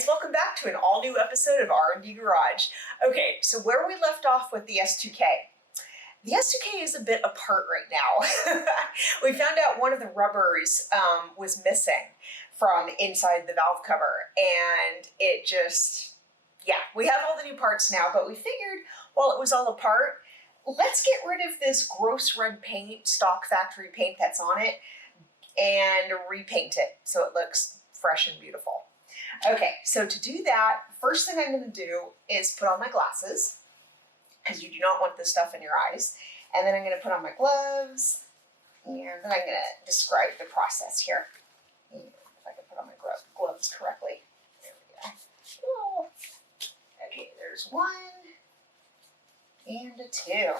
guys, welcome back to an all-new episode of R&D Garage. Okay, so where we left off with the S2K. The S2K is a bit apart right now. We found out one of the rubbers was missing from inside the valve cover, and it just, yeah, we have all the new parts now, but we figured while it was all apart, let's get rid of this gross red paint, stock factory paint that's on it, and repaint it so it looks fresh and beautiful. Okay, so to do that, first thing I'm going to do is put on my glasses, because you do not want this stuff in your eyes. And then I'm going to put on my gloves, and then I'm going to describe the process here. And if I can put on my gloves correctly. There we go. Oh. Okay, there's one and a two.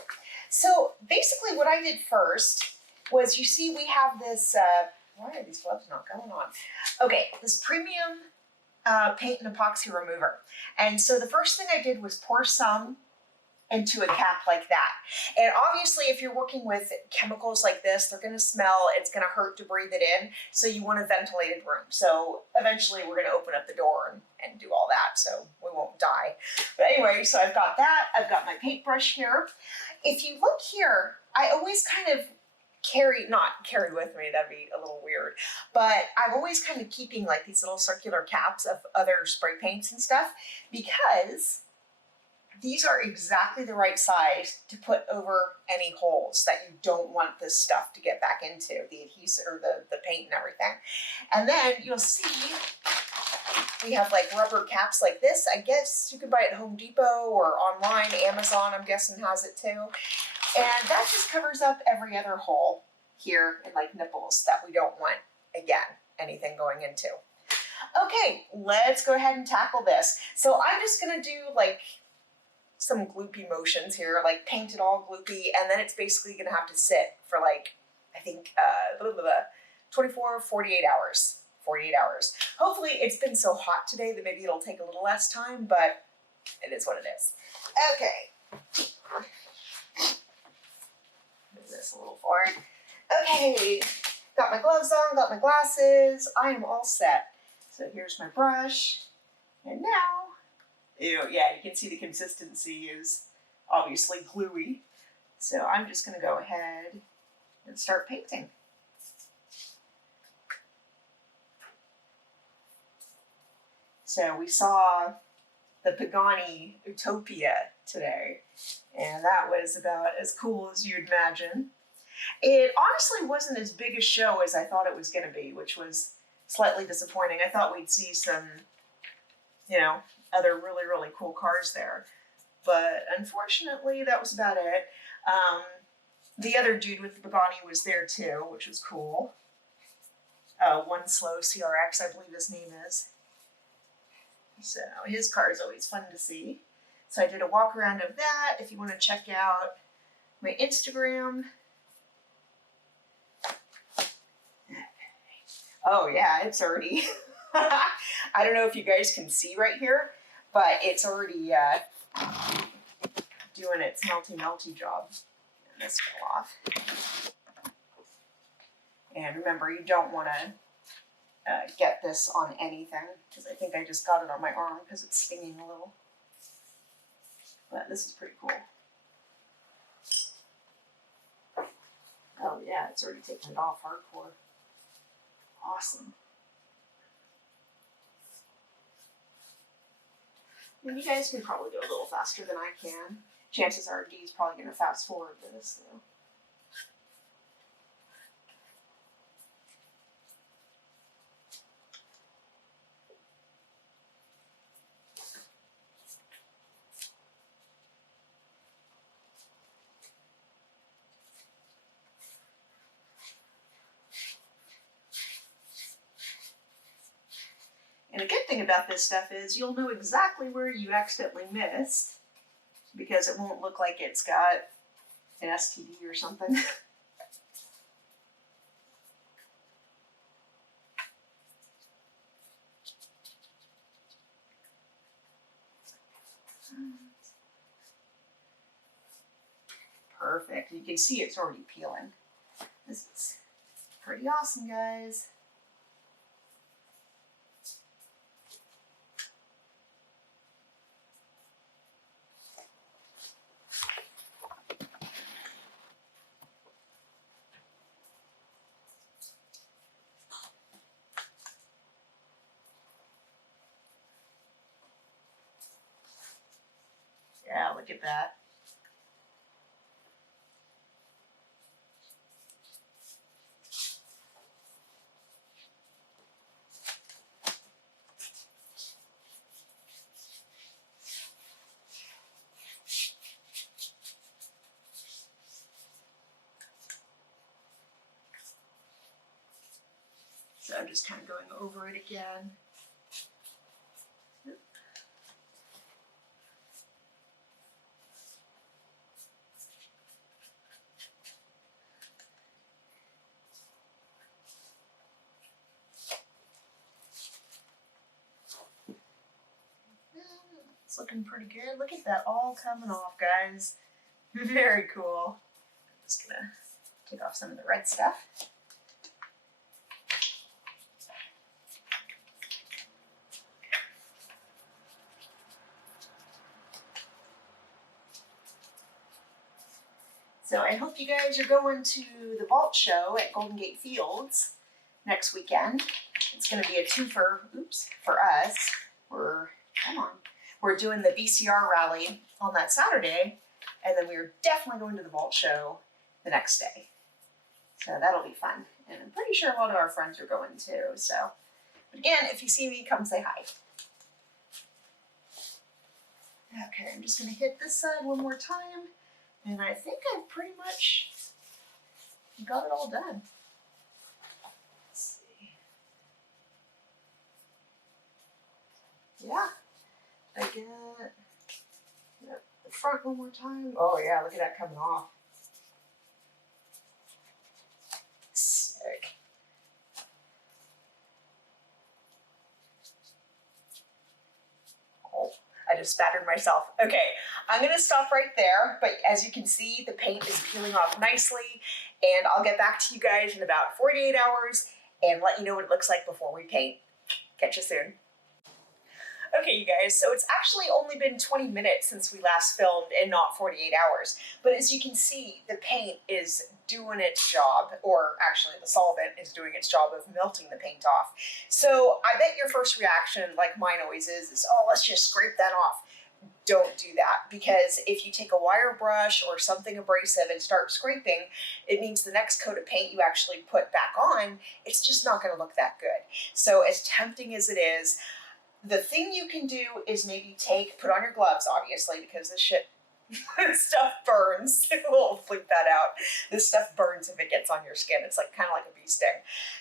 So basically what I did first was, you see we have this, why are these gloves not going on? Okay, this premium paint and epoxy remover. And so the first thing I did was pour some into a cap like that. And obviously if you're working with chemicals like this, they're gonna smell, it's gonna hurt to breathe it in. So you want a ventilated room. So eventually we're gonna open up the door and do all that so we won't die. But anyway, so I've got that. I've got my paintbrush here. If you look here, I always kind of not carry with me, that'd be a little weird, but I'm always kind of keeping like these little circular caps of other spray paints and stuff, because these are exactly the right size to put over any holes that you don't want this stuff to get back into, the adhesive or the paint and everything. And then you'll see we have like rubber caps like this. I guess you can buy it at Home Depot or online. Amazon, I'm guessing, has it too. And that just covers up every other hole here and like nipples that we don't want, again, anything going into. Okay, let's go ahead and tackle this. So I'm just gonna do like some gloopy motions here, like paint it all gloopy, and then it's basically gonna have to sit for like, I think, 24, 48 hours. 48 hours. Hopefully it's been so hot today that maybe it'll take a little less time, but it is what it is. Okay. Move this a little forward. Okay, got my gloves on, got my glasses. I am all set. So here's my brush. And now, yeah, you can see the consistency is obviously gluey. So I'm just gonna go ahead and start painting. So we saw the Pagani Utopia today, and that was about as cool as you'd imagine. It honestly wasn't as big a show as I thought it was going to be, which was slightly disappointing. I thought we'd see some, other really, really cool cars there. But unfortunately, that was about it. The other dude with the Pagani was there too, which was cool. One Slow CRX, I believe his name is. So his car is always fun to see. So I did a walk around of that. If you want to check out my Instagram. Oh yeah, it's already, I don't know if you guys can see right here, but it's already doing its melty job. And this fell off. And remember, you don't want to get this on anything, because I think I just got it on my arm because it's stinging a little. But this is pretty cool. Oh yeah, it's already taken it off hardcore. Awesome. And you guys can probably do a little faster than I can. Chances are Dee's probably going to fast forward this though. And a good thing about this stuff is you'll know exactly where you accidentally missed, because it won't look like it's got an STD or something. Perfect. You can see it's already peeling. This is pretty awesome, guys. Yeah, look at that. So I'm just kind of going over it again. It's looking pretty good. Look at that all coming off, guys. Very cool. I'm just gonna take off some of the red stuff. So I hope you guys are going to the vault show at Golden Gate Fields next weekend. It's going to be a twofer, for us. We're doing the VCR rally on that Saturday, and then we're definitely going to the vault show the next day. So that'll be fun. And I'm pretty sure a lot of our friends are going too. So, but again, if you see me, come say hi. Okay, I'm just going to hit this side one more time. And I think I've pretty much got it all done. Let's see. Yeah, I get the front one more time. Oh yeah, look at that coming off. Sick. I just spattered myself. Okay, I'm gonna stop right there, but as you can see, the paint is peeling off nicely, and I'll get back to you guys in about 48 hours and let you know what it looks like before we paint. Catch you soon. Okay, you guys, so it's actually only been 20 minutes since we last filmed and not 48 hours. But as you can see, the paint is doing its job, or actually the solvent is doing its job of melting the paint off. So I bet your first reaction, like mine always is, oh, let's just scrape that off. Don't do that, because if you take a wire brush or something abrasive and start scraping, it means the next coat of paint you actually put back on, it's just not going to look that good. So as tempting as it is, the thing you can do is maybe put on your gloves, obviously, because this stuff burns. We'll bleep that out. This stuff burns if it gets on your skin. It's like kind of like a bee sting.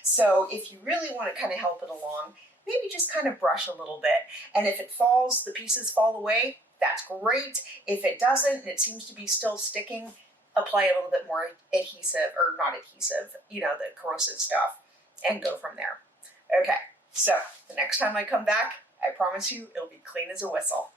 So if you really want to kind of help it along, maybe just kind of brush a little bit. And if it falls, the pieces fall away, that's great. If it doesn't, and it seems to be still sticking, apply a little bit more adhesive, or not adhesive, you know, the corrosive stuff, and go from there. Okay, so the next time I come back, I promise you it'll be clean as a whistle.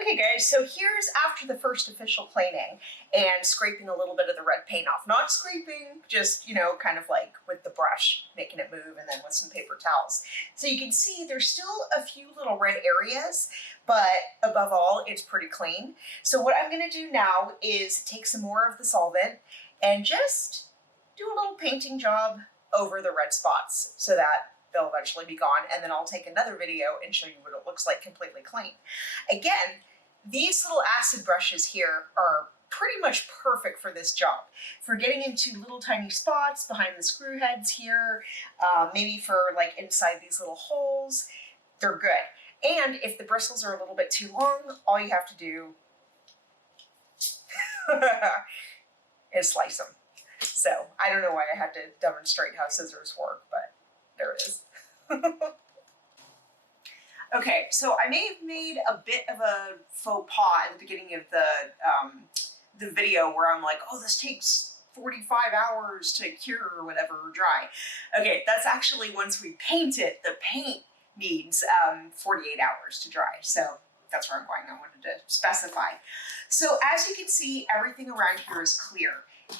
Okay guys, so here's after the first official cleaning and scraping a little bit of the red paint off. Not scraping, just, you know, kind of like with the brush, making it move, and then with some paper towels. So you can see there's still a few little red areas, but above all, it's pretty clean. So what I'm gonna do now is take some more of the solvent and just do a little painting job over the red spots so that they'll eventually be gone, and then I'll take another video and show you what it looks like completely clean. Again, these little acid brushes here are pretty much perfect for this job. For getting into little tiny spots behind the screw heads here, maybe for like inside these little holes, they're good. And if the bristles are a little bit too long, all you have to do is slice them. So I don't know why I had to demonstrate how scissors work, but there it is. Okay, so I may have made a bit of a faux pas at the beginning of the video where I'm like, oh, this takes 45 hours to cure or whatever, or dry. Okay, that's actually once we paint it. The paint needs 48 hours to dry. So that's where I'm going. I wanted to specify. So as you can see, everything around here is clear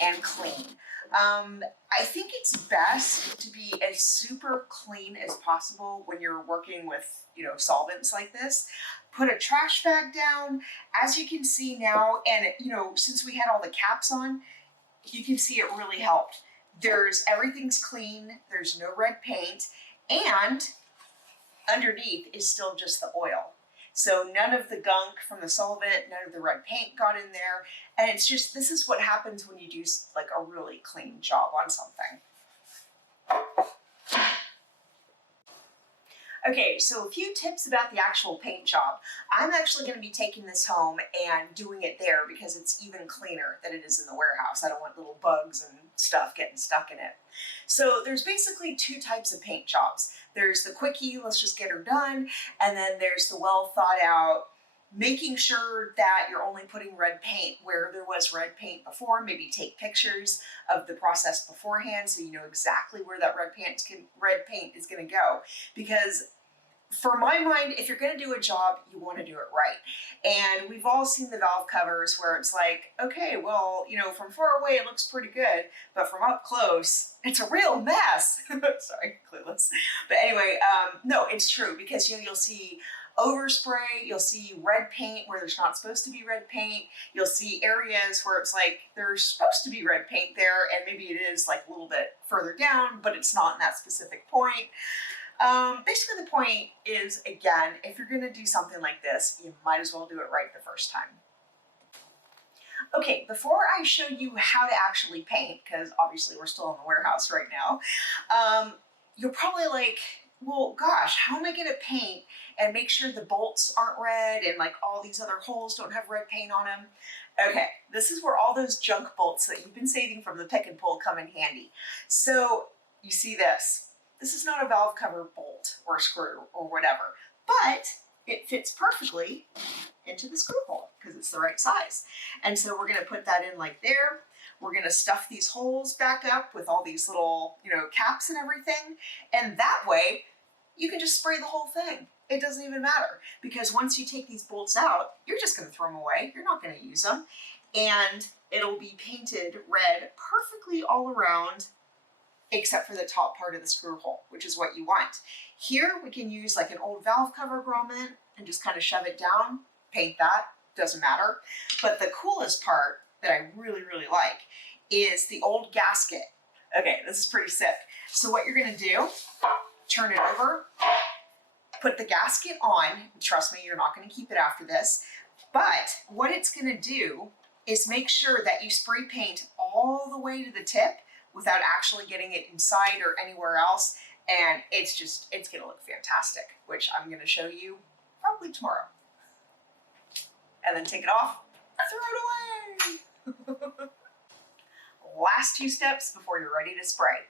and clean. I think it's best to be as super clean as possible when you're working with, you know, solvents like this. Put a trash bag down, as you can see now, and you know, since we had all the caps on, you can see it really helped. Everything's clean, there's no red paint, and underneath is still just the oil. So none of the gunk from the solvent, none of the red paint got in there. And it's just, this is what happens when you do like a really clean job on something. Okay, so a few tips about the actual paint job. I'm actually going to be taking this home and doing it there because it's even cleaner than it is in the warehouse. I don't want little bugs and stuff getting stuck in it. So there's basically two types of paint jobs. There's the quickie, let's just get her done, and then there's the well thought out, making sure that you're only putting red paint where there was red paint before. Maybe take pictures of the process beforehand so you know exactly where that red paint is going to go. Because for my mind, if you're going to do a job, you want to do it right. And we've all seen the valve covers where it's like, okay, well, you know, from far away it looks pretty good, but from up close, it's a real mess. Sorry, clueless. But anyway, no, it's true, because you'll see overspray, you'll see red paint where there's not supposed to be red paint, you'll see areas where it's like there's supposed to be red paint there, and maybe it is like a little bit further down, but it's not in that specific point. Basically the point is, again, if you're going to do something like this, you might as well do it right the first time. Okay, before I show you how to actually paint, because obviously we're still in the warehouse right now, you're probably like, well, gosh, how am I going to paint and make sure the bolts aren't red and like all these other holes don't have red paint on them? Okay, this is where all those junk bolts that you've been saving from the pick and pull come in handy. So you see this. This is not a valve cover bolt or screw or whatever, but it fits perfectly into the screw hole because it's the right size. And so we're going to put that in like there. We're going to stuff these holes back up with all these little, caps and everything. And that way you can just spray the whole thing. It doesn't even matter, because once you take these bolts out, you're just going to throw them away. You're not going to use them. And it'll be painted red perfectly all around, except for the top part of the screw hole, which is what you want. Here we can use like an old valve cover grommet and just kind of shove it down, paint that, doesn't matter. But the coolest part that I really, really like is the old gasket. Okay, this is pretty sick. So what you're gonna do, turn it over, put the gasket on. Trust me, you're not gonna keep it after this. But what it's gonna do is make sure that you spray paint all the way to the tip without actually getting it inside or anywhere else. And it's gonna look fantastic, which I'm gonna show you probably tomorrow. And then take it off, throw it away. Last two steps before you're ready to spray.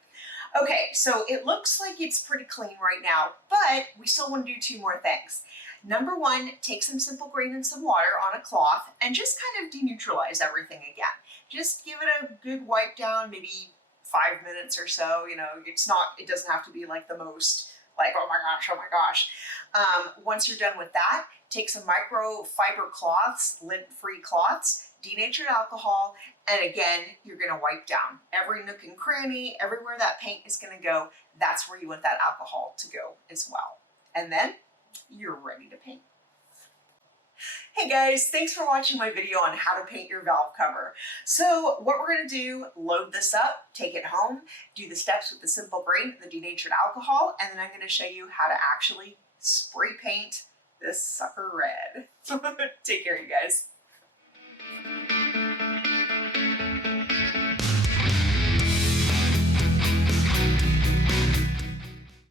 Okay, so it looks like it's pretty clean right now, but we still want to do two more things. Number one, take some Simple Green and some water on a cloth and just kind of deneutralize everything again. Just give it a good wipe down, maybe 5 minutes or so. It doesn't have to be like the most like, oh my gosh. Once you're done with that, take some microfiber cloths, lint-free cloths, denatured alcohol, and again, you're gonna wipe down every nook and cranny, everywhere that paint is gonna go. That's where you want that alcohol to go as well. And then you're ready to paint. Hey guys, thanks for watching my video on how to paint your valve cover. So what we're gonna do, load this up, take it home, do the steps with the Simple Green, the denatured alcohol, and then I'm gonna show you how to actually spray paint this sucker red. Take care, you guys.